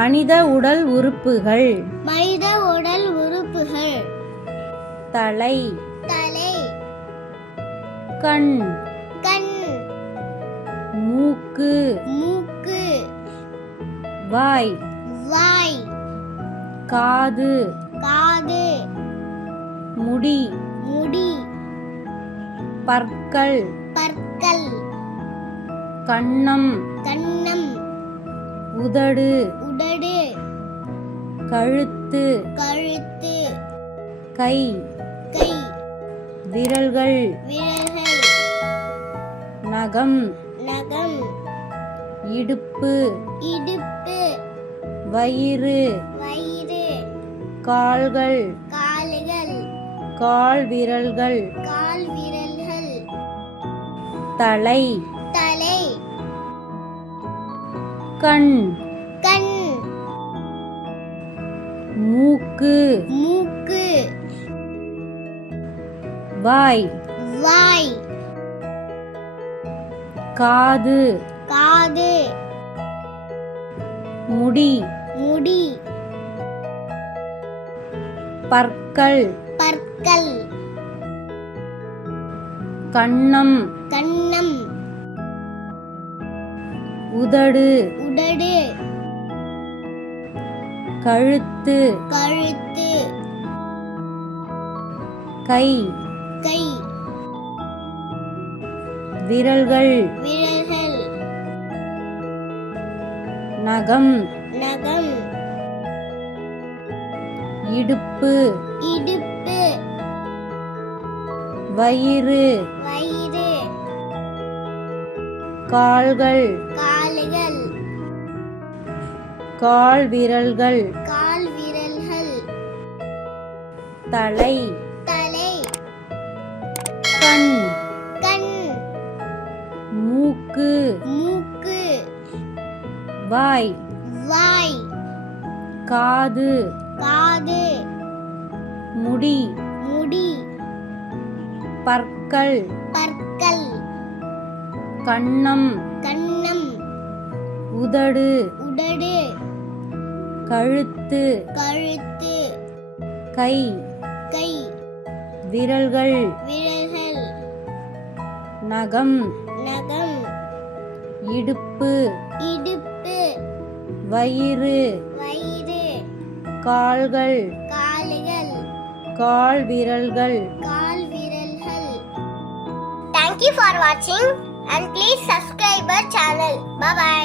மனித உடல் உறுப்புகள். மனித உடல் உறுப்புகள். தலை, தலை, கண், கண், மூக்கு, மூக்கு, வாய், வாய், காது, காது, முடி, முடி, பற்கள், பற்கள், கன்னம், கன்னம், உதடு, உதடு, கழுத்து, கழுத்து, கை, கை, விரல்கள், விரல்கள், நகம், நகம், இடுப்பு, இடுப்பு, வயிறு, வயிறு, கால்கள், கால்கள், கால் விரல்கள், கால் விரல்கள், தலை, தலை, கண், கண், மூக்கு, மூக்கு, வாய், வாய், காது, காது, முடி, முடி, பற்கள், பற்கள், கன்னம், கன்னம், உதடு, உதடு, கழுத்து, கழுத்து, கை, கை, விரல்கள், விரல்கள், நகம், நகம், இடுப்பு, இடுப்பு, வயிறு, வயிறு, கால்கள், கால்கள், கால் விரல்கள், கால் விரல்கள், தலை, தலை, கண், கண், மூக்கு, மூக்கு, வாய், வாய், காது, காது, முடி, முடி, பற்கள், பற்கள், கன்னம், கன்னம், உதடு, உதடு, கழுத்து, கழுத்து, கை, கை, விரல்கள், விரல்கள், நகம், நகம், இடுப்பு, இடுப்பு, வயிறு, வயிறு, கால்கள், கால்கள், கால் விரல்கள். கால் விரல்கள். Thank you for watching and please subscribe our channel. Bye bye.